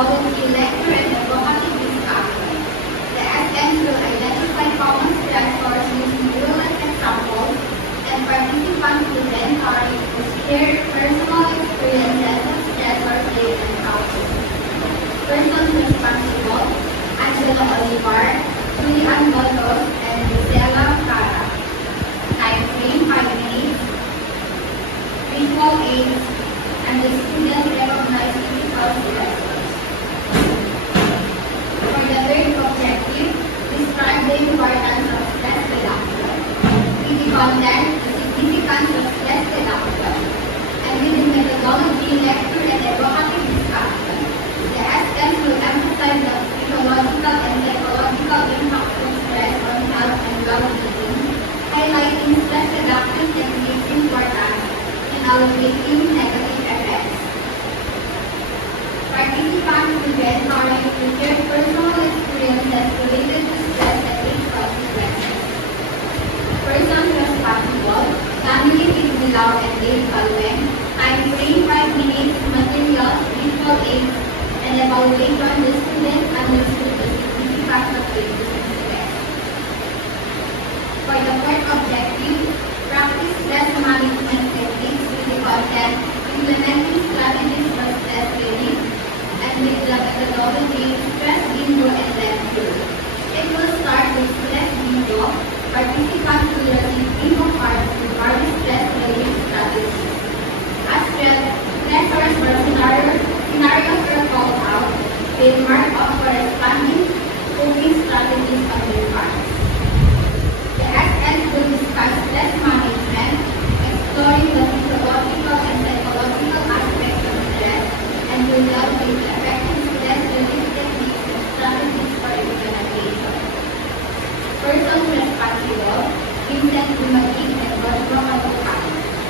methodology lecture and evocative discussion. The SMs will identify common stressors using real-life examples, and participants will then share personal experiences of stressors they encounter. Persons responsible: Angela Olivar, Julian Botos, and Gisela Cara. Time frame 5 minutes. Visual aids, and the student recognize physical stressors. For the third objective, describe the importance of stress reduction. With the content, the significance of stress reduction, and with the methodology, lecture, and evocative discussion, the SMs will emphasize the physiological and psychological impact of stress on health and well-being, highlighting stress reduction techniques' importance in alleviating negative effects. Participants will be encouraged to share personal experiences related to stress and its consequences. Persons responsible: Daniel Izbilaw and Dave Calwen. Time frame 5 minutes. Materials, visual aids, and evaluation. The student understood the significance of reducing stress. For the fourth objective, practice stress management techniques with the content, implementing strategies for stress relief, and with the methodology, stress bingo and lecture. It will start with stress bingo. Participants will receive bingo cards with various stress relief strategies. As stressors or scenarios are called out, they mark off corresponding coping strategies on their cards. The SMs will discuss stress management, exploring the physiological and psychological aspects of stress, and will delve into effective stress relief techniques and strategies for implementation. Persons responsible: Vincent Dumagig and Joshua Kalukan.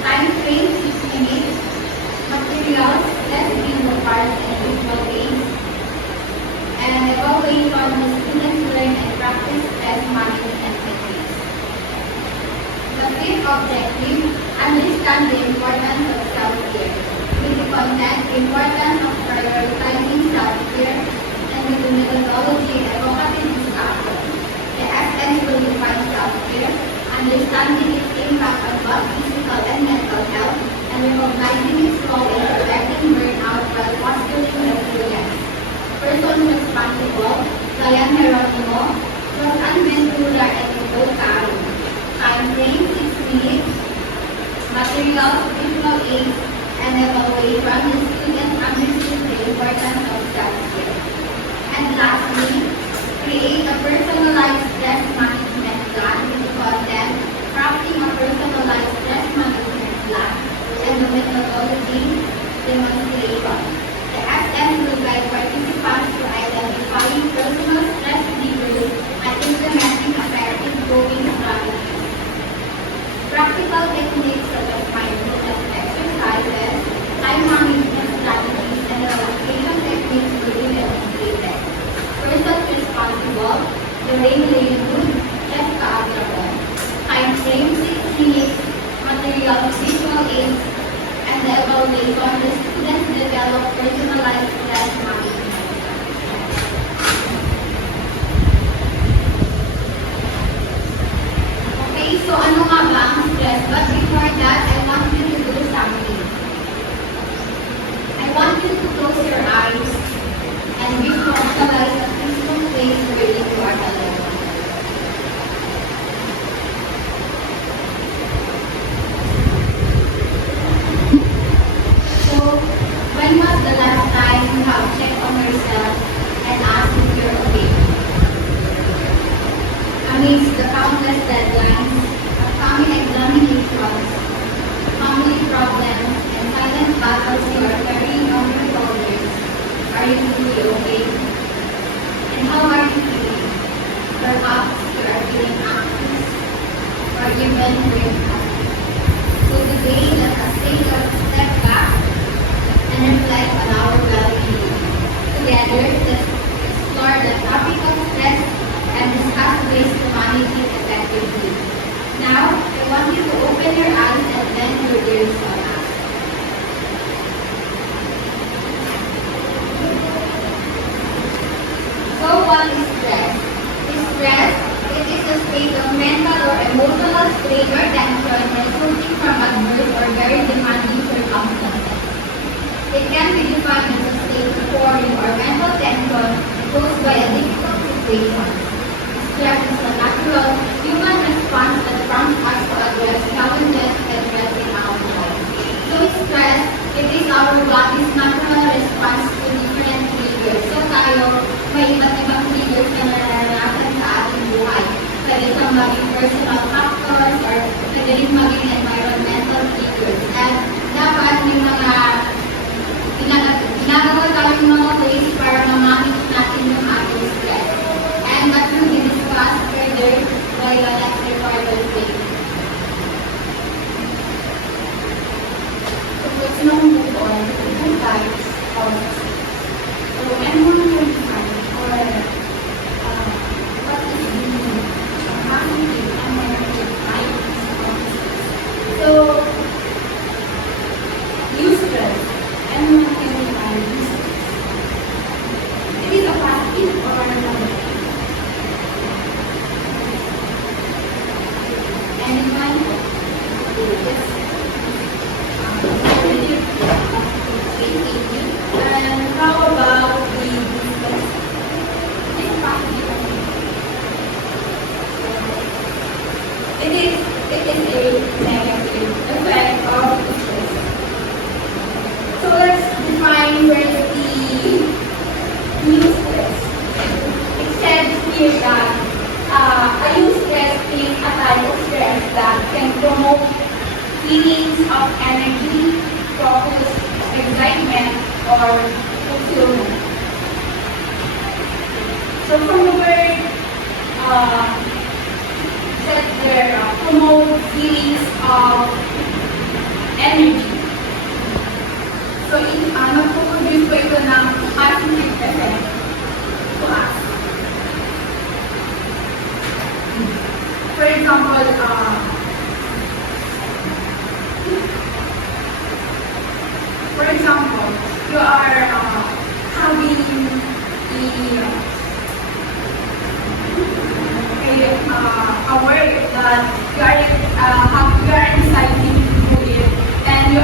Time frame 6 minutes. Materials, stress bingo cards and visual aids, and evaluation. The students learn and practice stress management techniques. The fifth objective, understand the importance of self-care. With the content, importance of prioritizing self-care, and with the methodology, evocative discussion. The SMs will define self-care, understanding its impact on both physical and mental health, and recognizing its role in preventing burnout while fostering resilience. Persons responsible: Diane Geronimo, Rosanne Ventura, and Nicole Caro. Time frame 6 minutes. Materials, visual aids, and evaluation. The students understood the importance of self-care. And lastly, create a personalized stress management plan with the content, crafting a personalized stress management plan, and the methodology, demonstration. The SM will guide participants to identifying personal stress triggers and implementing effective coping strategies. Practical techniques such as mindfulness exercises, time management strategies, and relaxation techniques will be demonstrated. Persons responsible: Lorraine Leonwood, Jessica Adragon. Time frame 6 minutes. Materials, visual aids, and the evaluation. The students develop personalized stress management. Okay, so ano nga ba ang stress? But before that, I want you to do something. I want you to close your eyes and visualize a peaceful place where you are alone. So, when was the last time you have checked on yourself and asked if you're okay? Amidst the countless deadlines, upcoming examinations, family problems, and silent battles you are carrying on your shoulders, are you truly okay? And how are you feeling? Perhaps you are feeling anxious or even breakup. So today, let us take a step back and reflect on our well-being. Together, let's explore the topic of stress and discuss ways to manage it effectively. Now, I want you to open your eyes and bend your ears on us. Stress, it is a state of mental or emotional strain or tension resulting from adverse or very demanding circumstances. It can be defined as a state of worry or mental tension caused by a difficult situation. Stress is a natural human response that prompts us to address challenges and threats in our lives. So stress, it is our body's natural response to different triggers. So tayo, may iba't ibang triggers na naranasan sa ating buhay. Pwede siyang maging personal factors or pwede rin maging environmental triggers. At dapat yung mga ginagawa tayong mga ways para ma-manage natin yung ating stress. And that will be discussed further by the lecture further today. So let's now move on to different types of stress. So anyone can define or what is the positive and negative types of stress. So eustress, anyone can define eustress. It is a positive or negative. Anyone? Yes. And how about the distance? It is a negative effect of stress. So let's define where the eustress. It says here that a eustress is a type of stress that can promote feelings of energy, focus, excitement, or fulfillment. So from the word said there, promote feelings of energy. So nagpo-produce po ito ng positive effect to us. For example, you are having a work that you are deciding to do it, and you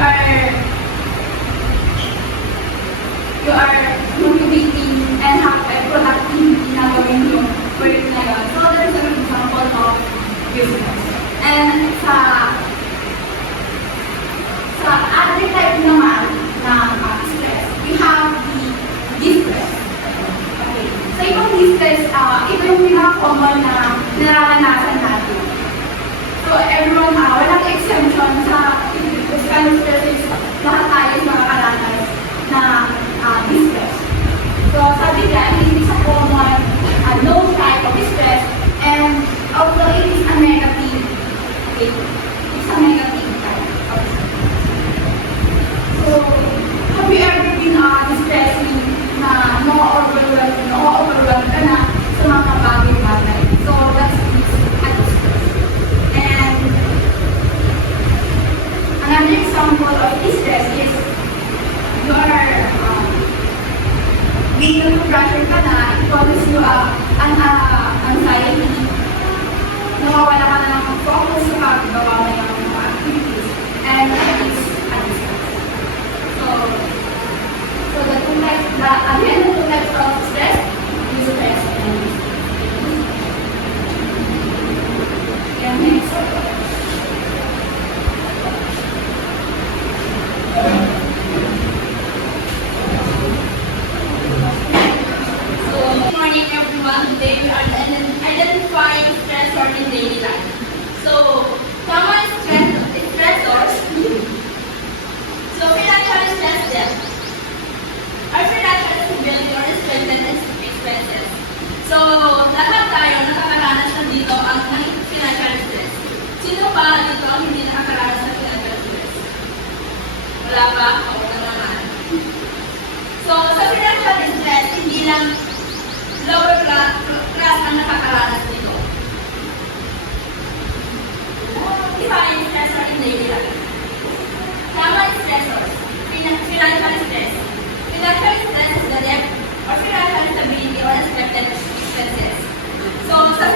are motivating and have a productivity na gawin yung work na yun. So there's an example of business. And sa other type naman ng stress, we have the distress. Okay. So yung distress, ito yung pinaka-common na nararanasan natin. So everyone, walang exemption sa this kind of stress, lahat tayo is makakaranas na distress. So sabi nga, it is a common known type of stress, and although it is a negative, okay, it's a negative type of stress. So, have you ever been distressing na no-overwhelmed ka na sa mga bagay-bagay? So, that's this type of stress. And another example of distress is you are being under pressure ka na, it causes you an anxiety. Nawawala ka na ng focus sa paggawa mo ng mga activities. And that is a distress. So the two types of stress is stress and next. So, good morning everyone. Today we are identifying stressors in daily life. So, common stressors. So, financial stress then. Our financial stability or strengthen expenses. So, lahat tayo nakakaranas na dito ang financial stress. Sino pa dito ang hindi nakakaranas ng financial stress? Wala ba? O, naman. So, sa financial stress, hindi lang lower class ang nakakaranas dito. Define stressor in daily life. Common stressors. Financial stress. Financial stress is the debt or financial stability or expected expenses. So, sa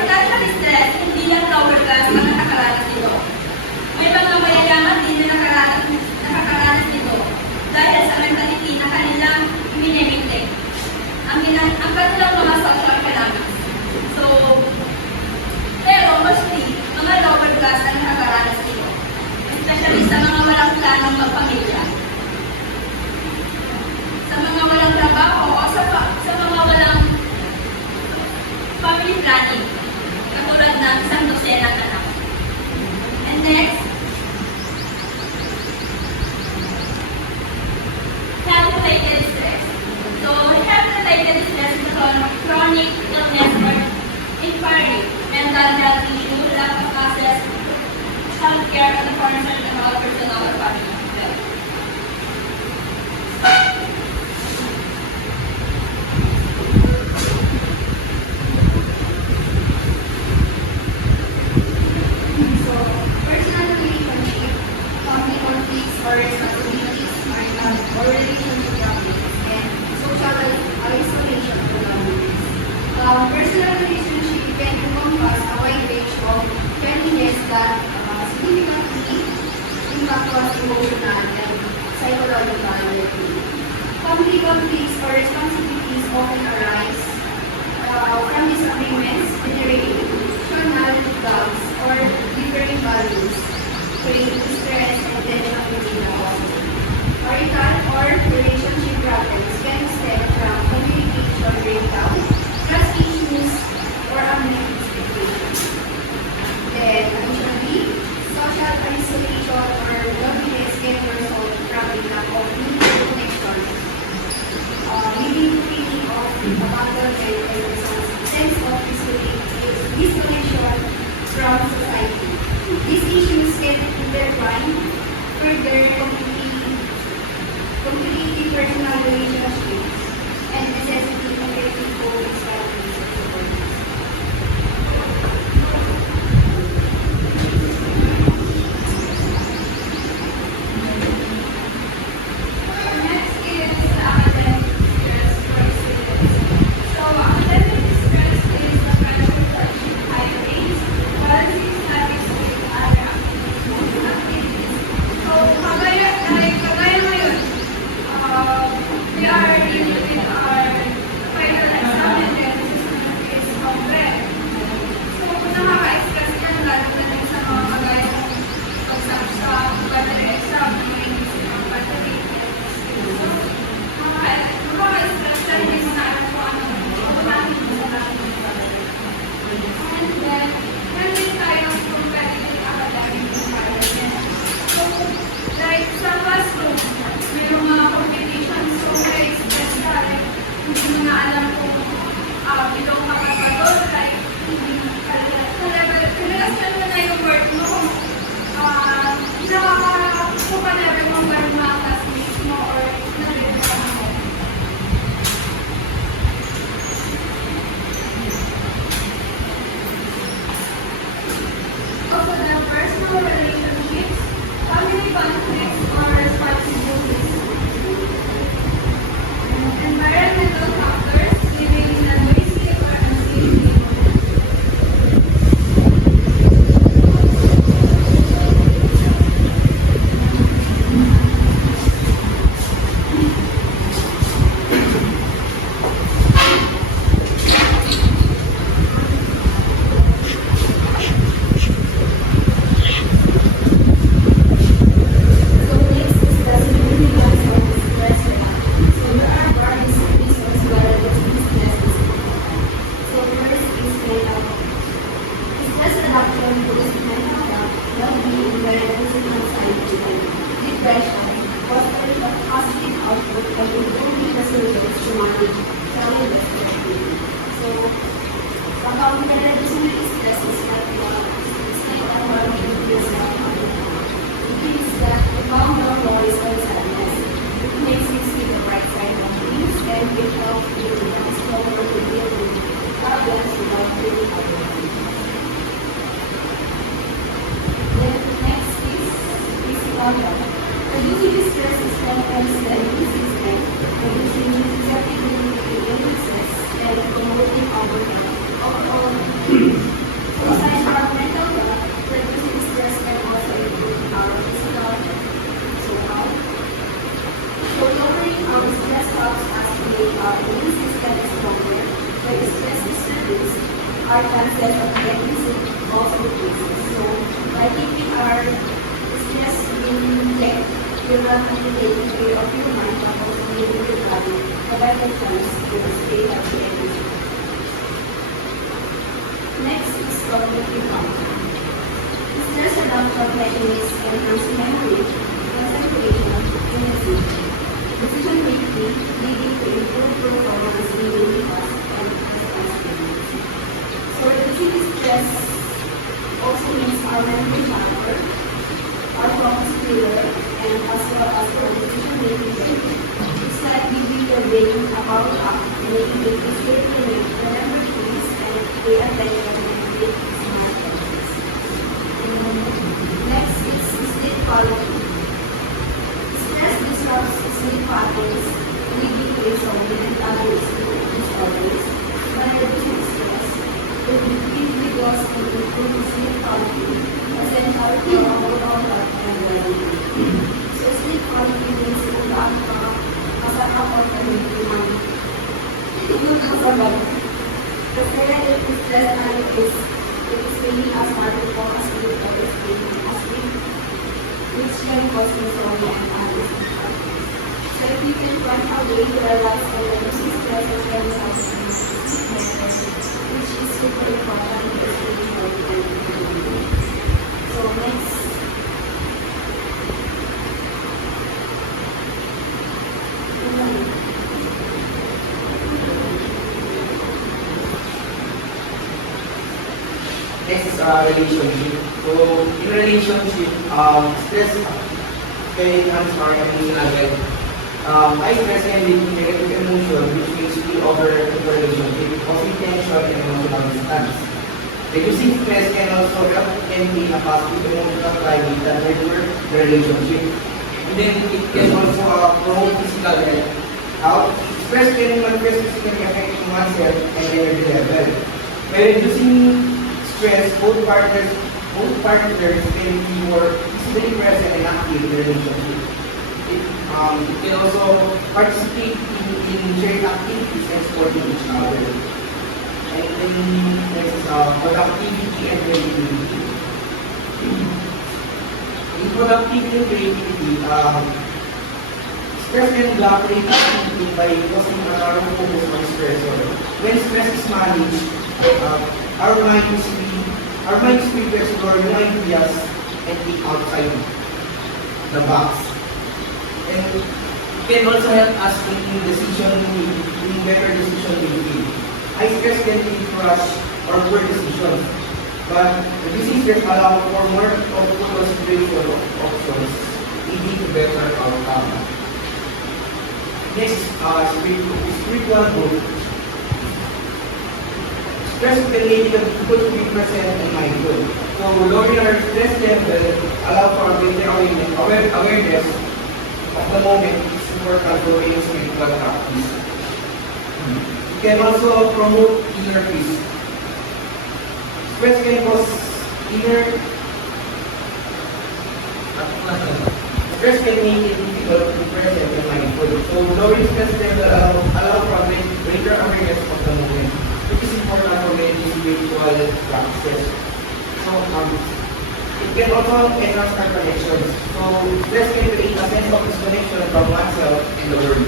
from society. These issues can intertwine further complicating personal relationships and necessitate effective coping strategies and supports. Next is academic stress for students. So academic stress is the pressure for high grades, balancing studies with other activities. So kagaya ngayon, we are dealing with our final exam and then this is compressed. So nakaka-stress ka lalo na din sa mga kagaya ng pag-exam sa battery exam, may isang battery. So, nakaka-stress ka hindi mo na alam kung ano automatic mo sa lahat ng battery. And then, meron tayo ng competitive academic environment. So, like sa classroom, mayroong mga competitions, so may stress ka, like, hindi mo na alam kung bilong ka kapagod, like, sa level, kinalastan mo na yung work mo, kung nakakakuha ka level mo ba yung mga classmates mo or na-level ka mo. Also, the personal relationships, family conflicts, or responsibilities. Environmental factors, living in a noisy or unsafe neighborhood. So next is classification of stress reaction. So there are various reasons why this stress is important. So first is mental health. Stress reduction boosts mental health, well-being by reducing anxiety and depression, fostering a positive outlook and improving resilience to manage challenges effectively. So kapag reduce mo yung stress is like a harming yourself. It means that the calm down worries and sadness. It makes you see the bright side of things and it helps you become stronger to deal with problems without feeling overwhelmed. Then next is physical health. Reducing stress is strengthens the immune system, reducing susceptibility to illnesses and promoting overall so aside from mental health, reducing stress can also improve our physical health. So lowering our stress helps us to make our immune system stronger. When stress is reduced, our chances of getting sick also decreases. So by keeping our stress in check, you're not only taking care of your mind but also giving your body a better chance to stay healthy and healthy. Next is cognitive function. Stress reduction techniques enhance memory, concentration, energy, decision-making, leading to improved performance in daily tasks and responsibilities. So reducing stress also means our memory sharper, our focus clearer, and as well as our decision-making better. It's like giving your brain a power up, making it easier to remember things and pay attention and make smart choices. Next is sleep quality. Stress disrupts sleep patterns, leading to insomnia and other sleep disorders. By reducing stress, individuals can improve sleep quality, essential for overall health and well-being. So sleep quality means ang masakapot na naman. Ito ang sabag. Kasi if stress and it is really as hard to focus on the other sleep, which can cause insomnia and other disorders. So if you can find a way to relax and reduce stress and stress, which is super important for sleep quality. So next. Next is relationship. So, in relationship, stress can transfer emotional. High stress can lead to negative emotion, which means spill over to the relationship, causing tension and emotional distance. Reducing stress can also help maintain a positive emotional climate that nurture the relationship. And then it can also promote physical health. Stress can manifest physically affecting oneself and energy level. By reducing stress, both partners can be more physically present and active in the relationship. It can also participate in shared activities and supporting each other. And then next is productivity and creativity. In productivity and creativity, stress can block creativity by causing a narrow focus on stressor. When stress is managed, our minds free to explore new ideas and think outside the box. And it can also help us in better decision making. High stress can lead to rush or poor decisions, but reducing stress allows for more thoughtful consideration of options, leading to better outcome. Next, spiritual growth. Stress can make it difficult to be present and mindful. So lowering our stress level allows for better awareness of the moment is important for a spiritual practice. It can also promote inner peace. Stress can cause stress can make it difficult to be present and mindful. So lowering stress level allows for greater awareness of the moment, which is important for many spiritual practices. So it can also enhance our connections. So stress can create a sense of disconnection from oneself and the world.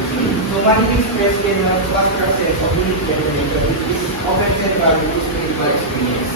So managing stress can foster a sense of unity and connection, which is often central to spiritual experience.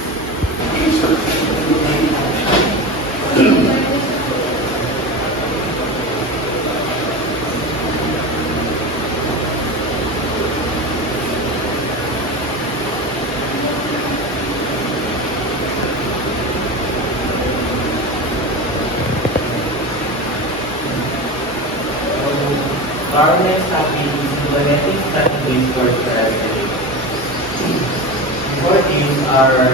Our next topic is implementing strategies for stress relief. For these, our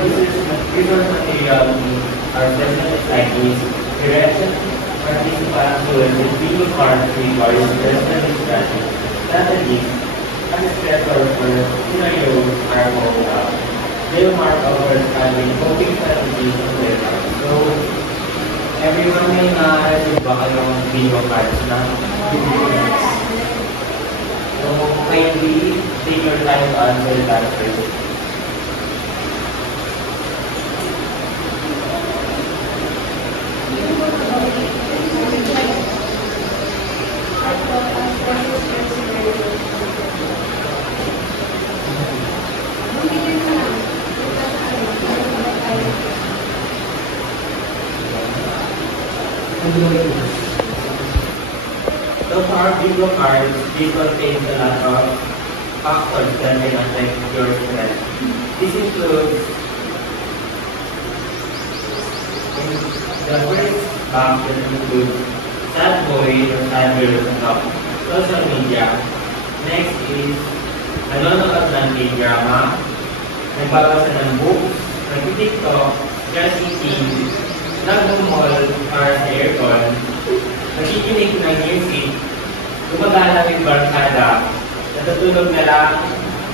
resource material are definitely like this. Direction, participant tools, and video cards regarding stress relief strategies. As a stressor for scenarios are called out. They will mark over having coping strategies of their life. So, everyone may na-receive ba kayong video cards na? So, kindly take your time to answer that first. So for our video cards, they contain a lot of factors that can affect your stress. This includes the first box that includes sad boys or sad girls of social media. Next is nanonood ng K-drama, nagbabasa ng books, nag-TikTok, stress eating, nag-mall para sa aircon, nakikinig ng music, gumagala ng barkada, natutulog na lang,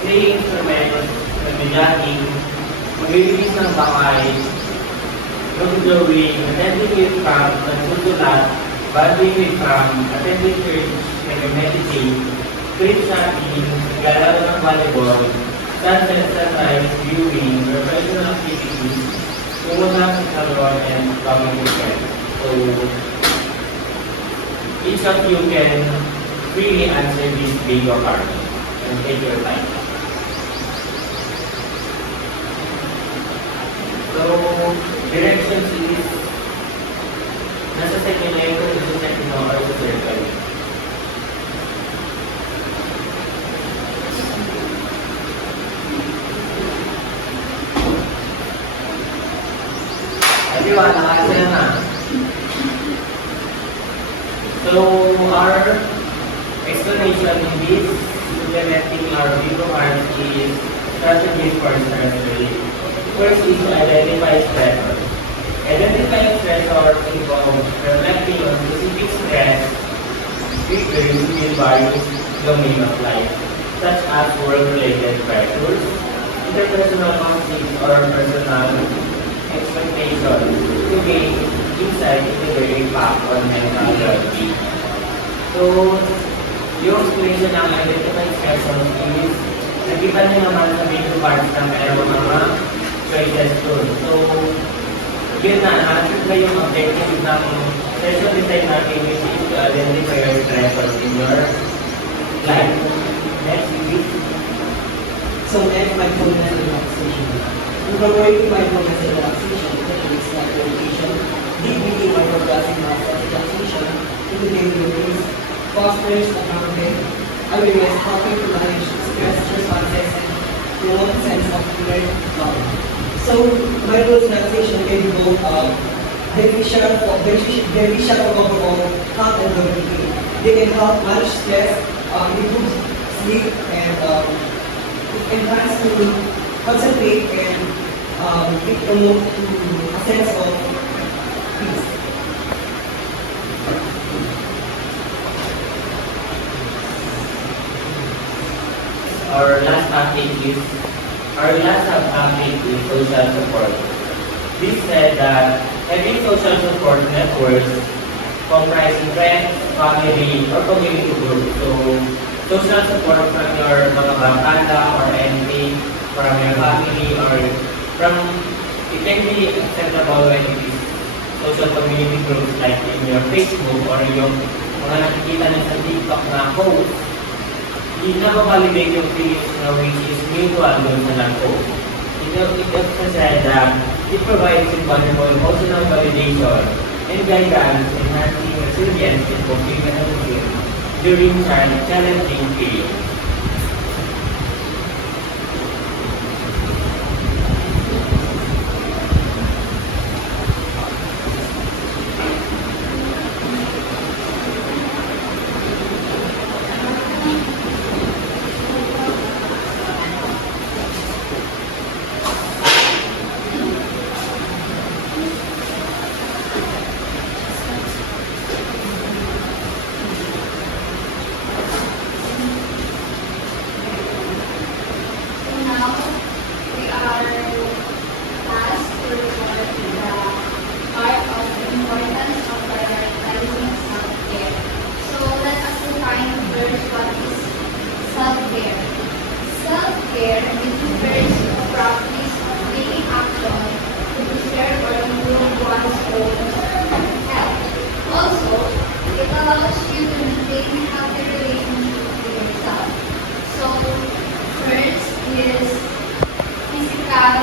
playing instruments, nag-jogging, magbibigis ng bakay, mag-drawing, attending with camp, nagsusulat, badling with camp, attending church, nag-meditate, trip shopping, galaro ng volleyball, sunrise viewing, professional activities, pumunta sa salon and talking with friends. So, each of you can freely answer this video card and take your time. So, directions is nasa second line ko, nasa second or sa third line. everyone, nakasya na. So, our explanation in this implementing our Vivo cards is strategies for stress relief. First is to identify stressors. Identifying stressors involves reflecting on specific stress triggers in various domains of life, such as work-related pressures, interpersonal conflicts, or personal expectations to gain insight into their impact on mental well-being. So, yung explanation ng identified stressors is nakita niyo naman sa video parts na mayroong mga choices doon. So, yun na, nakakit ba yung objective ng session design natin which is to identify your stressors in your life. Next, please. So then, mindfulness and relaxation. Incorporating mindfulness and relaxation techniques like meditation, deep breathing, microbreathing, muscle relaxation into daily routines fosters a grounded awareness, helping to manage stress responses and promote a sense of inner calm. So, mindfulness relaxation can be both beneficial for overall health and well-being. They can help manage stress, improve sleep, and enhance to concentrate and it promote to a sense of peace. Our last topic is social support. This said that having social support networks comprising friends, family, or community groups. So, social support from your mga barkada or anything, from your family, or from, it can be acceptable when it is social community groups like in your Facebook or yung mga nakikita na sa TikTok na post. Nababalidate yung feelings na which is mutual doon sa nag-post. It also said that it provides you valuable emotional validation and guidance, enhancing resilience and coping mechanisms during challenging periods. Now, we are asked to report the part of the importance of prioritizing self-care. So let us define first what is self-care. Self-care refers to the practice of taking action to preserve or improve one's own health. Also, it allows you to maintain healthy relationships with yourself. So, first is physical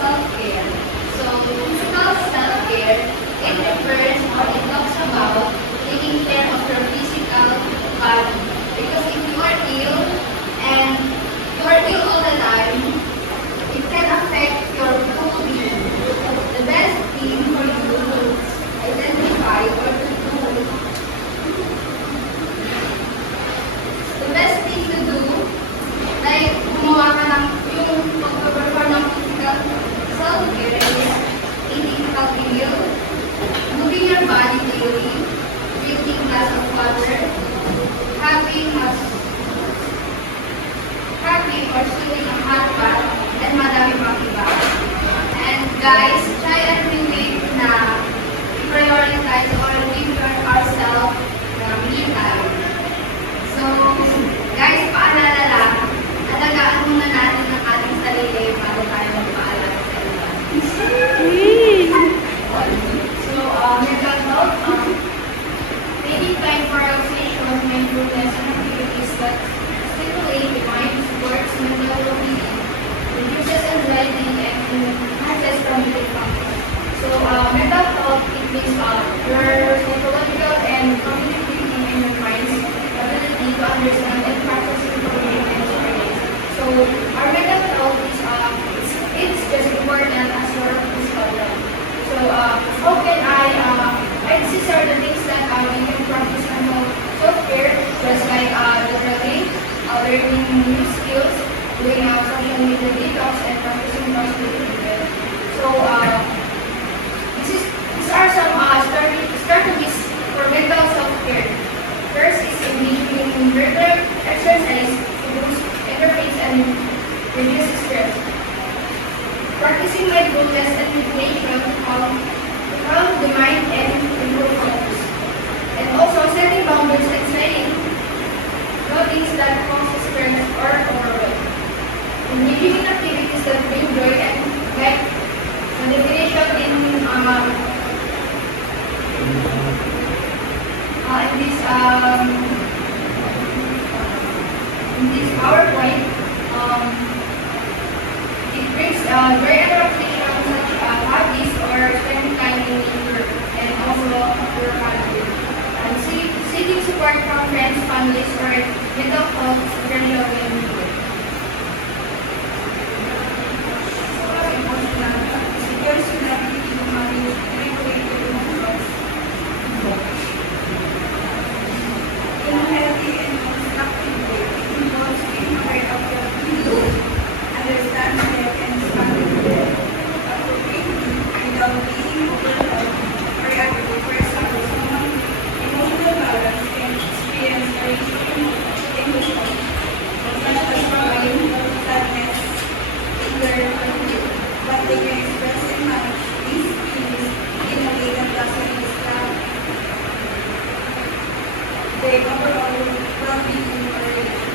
self-care. So, physical self-care, it refers or it talks about taking care of your physical body. Because if you are ill and you are ill all the time, it can affect your whole being. The best thing for you to identify or to do, the best thing to do, like gumawa ka ng yung pag-perform ng physical self-care is eating healthy meal, moving your body daily, drinking glass of water, having or swimming a hot bath, and madami pang iba. And guys, try every week na prioritize or give ourselves me time. So, guys, paalala lang, alagaan muna natin ang ating sarili bago tayo magpaalala sa iba. So, mental health, taking time for relaxation, mindfulness, and activities that stimulate the mind, supports mental well-being, reduces anxiety, and enhances cognitive function. So, mental health, it means your psychological and cognitive thinking and your mind's ability to understand and practice information and experience. So, our mental health is it's just important as your physical health. how can these are the things that we can practice self-care, just like journaling, learning new skills, doing social media detox, and practicing positive. So, these are some strategies for mental self-care. First is engaging in regular exercise to boost endorphins and reduce stress. Practicing mindfulness and meditation to calm the mind and improve focus. And also setting boundaries and saying no things that cause stress or overwhelm. Engaging in activities that bring joy and like the definition in this PowerPoint, it brings joy and relaxation such as hobbies or spending time in nature and also your family. And seeking support from friends, families, or mental health professionals when needed. In a healthy and constructive way, it involves being aware of your feelings, understand them, and responding to them appropriately without being overwhelmed or aggravated. For example, someone emotional balance can experience a range of emotions, such as joy, sadness, anger, or guilt, but they can express and manage these feelings in a way that doesn't distract their overall well-being or relationship.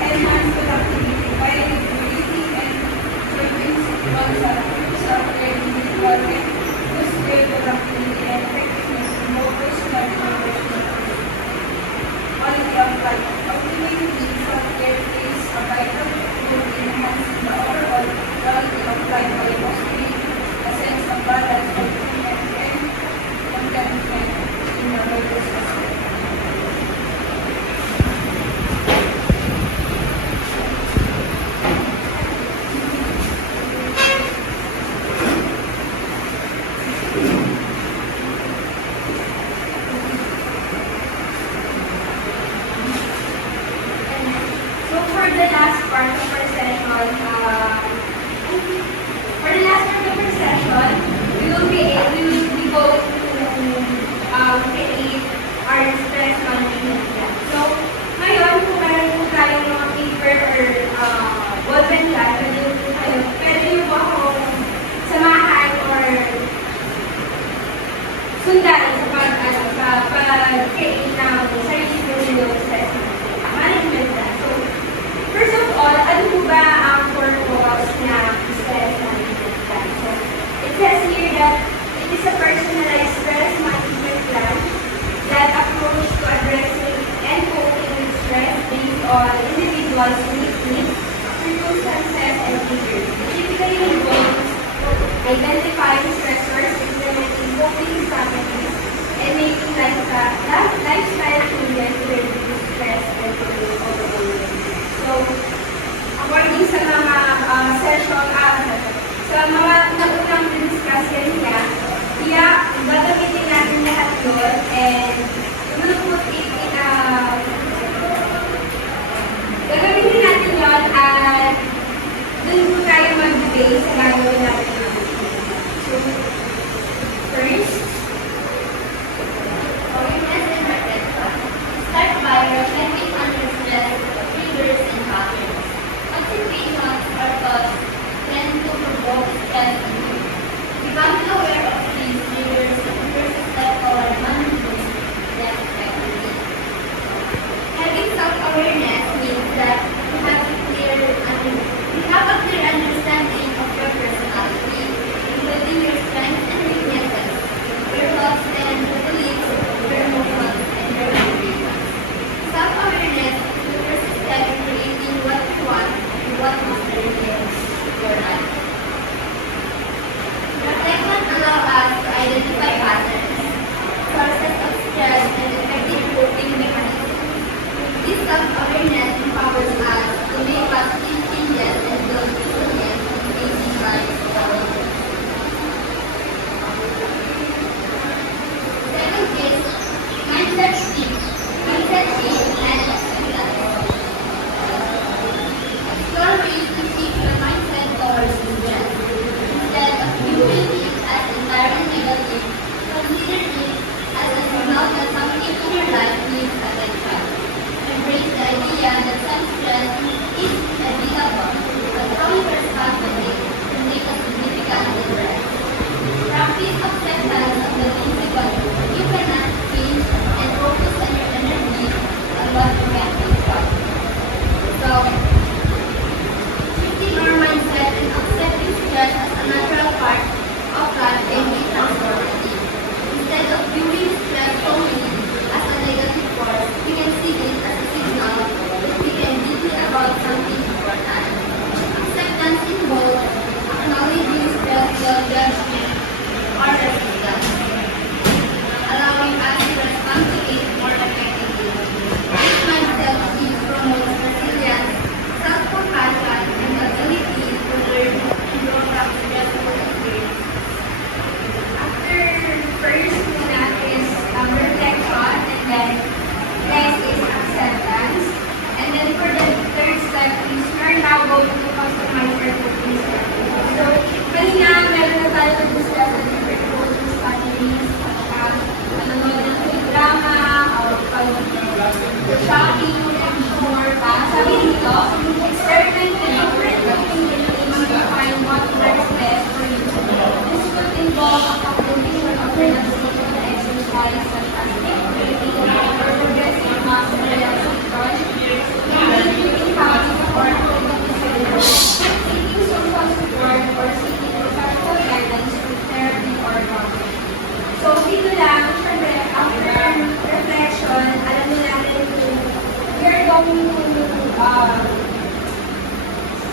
Enhance productivity by reducing and reducing self-care individual and boost their productivity and effectiveness in both personal and professional quality of life. Ultimately, self-care plays a vital role in enhancing the overall quality of life by fostering a sense of balance, fulfillment, and contentment in the various aspects. So for the last part of our session, we will be going to create our stress management plan. So ngayon, kung meron po tayong mga paper or ballpen dyan, pwede nyo po akong samahan or sundan sa pag-create ng sarili po ninyong stress management plan. So, first of all, ano po ba ang purpose na stress management plan? So, it says here that it is a personalized stress management plan that approach to addressing and coping with stress based on individuals' unique needs, circumstances, and triggers. It typically involves identifying stressors, implementing coping strategies, and making lifestyle changes to reduce stress and reduce overwhelm. So, according sa mga session, sa mga naunang discuss kanina, gagamitin natin lahat yun and gagamitin natin yun at dun po tayo mag-base sa gagawin natin. So, first, Awareness and prevention. Start by reflecting on your stress, triggers, and patterns. What situations or thoughts tend to provoke stress in you? Becoming aware of these triggers versus toward managing them effectively. Having self-awareness means that you have a clear understanding of your personality,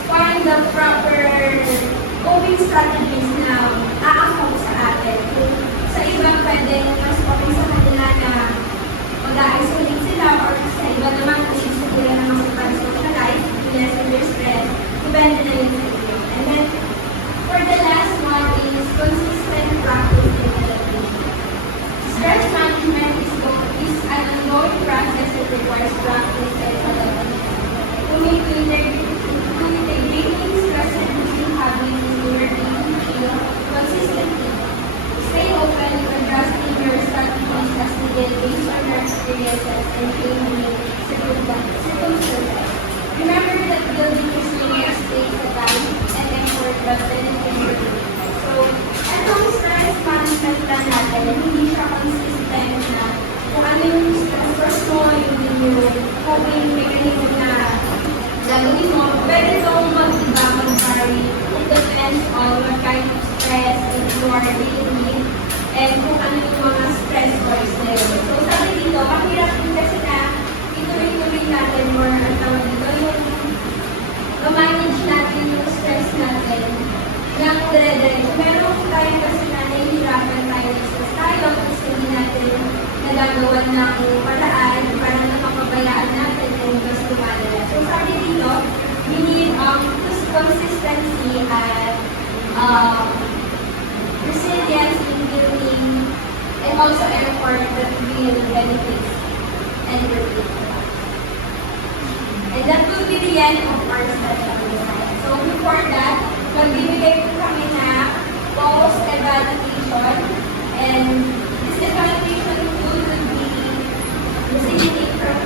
find the proper coping strategies na aakaw sa atin. Kung sa iba pwedeng mas okay sa kanila na mag-isolate sila or sa iba naman kung gusto nila na makipag-socialize, lessen their stress, depende na yun sa inyo. And then, for the last one is consistent practice in adaptation. Stress management is an ongoing process that requires practice and adaptation. To integrate stress-reducing habits into your daily routine consistently. Stay open to adjusting your strategies as needed based on your experiences and changing circumstances. Remember that building resilience takes a time and effort but benefits your life. So, etong stress management plan natin, hindi siya consistent na kung ano yung stressors mo, yung coping mechanism na gagawin mo, pwede itong mag-iba, mag-vary. It depends on what kind of stress that you are dealing with and kung ano yung mga stressors na yun. So, sabi dito, mahirap din kasi na ituloy-tuloy natin or ang tawag dito, yung manage natin yung stress natin ng dire-diretso. Meron tayo kasi na nahihirapan tayo ng stress tayo kasi hindi natin nagagawan ng paraan para napapabayaan natin kung mas lumalala. So, sabi dito, we need consistency and resilience in dealing and also effort that will benefit and repeat. And that will be the end of our session tonight. So, before that, magbibigay po kami na post-evaluation and this evaluation tool will be facilitated from